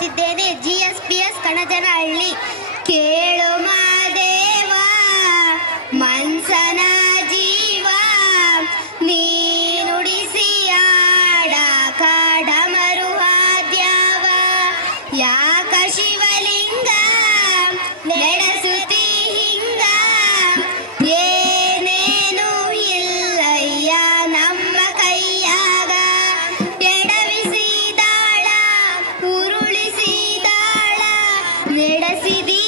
ಮಾಡುತ್ತಿದ್ದೇನೆ G S P S Kanajanahalli. ಕೇಳು ಮಾದೇವ, ಮನ್ಸನ ಜೀವ ನೀನುಡಿಸಿಯಾಡ ಕಾಡ ಮರುಹಾದ್ಯಾವ. ಯಾಕ ಶಿವಲಿಂಗ చేసిది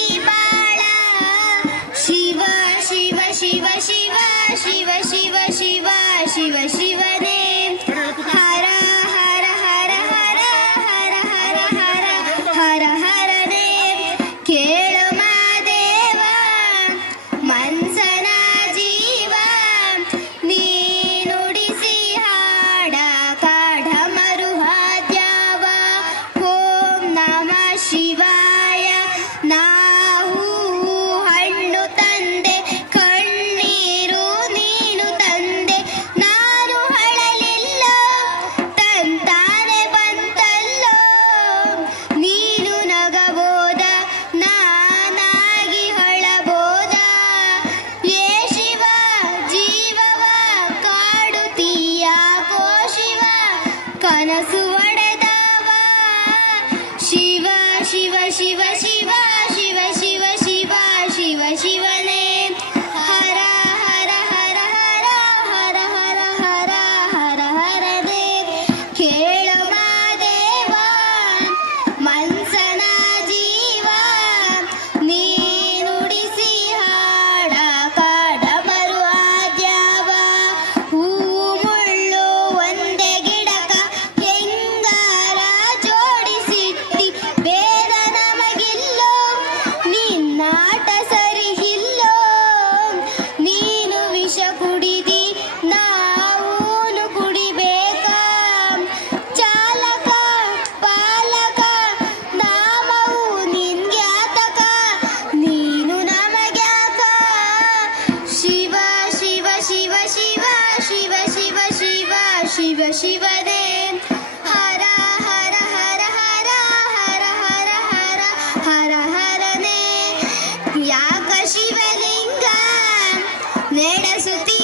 ಕನಸು ಒಡೆದವ. ಶಿವ ಶಿವ ಶಿವ ಶಿವ. ಶಿವನೇ. ಹರ ಹರ ಹರ ಹರ ಹರ ಹರ ಹರ ಹರ ಹರನೇ. ಯಾಕ ಶಿವಲಿಂಗ? ನಡೆಸುತ್ತಿ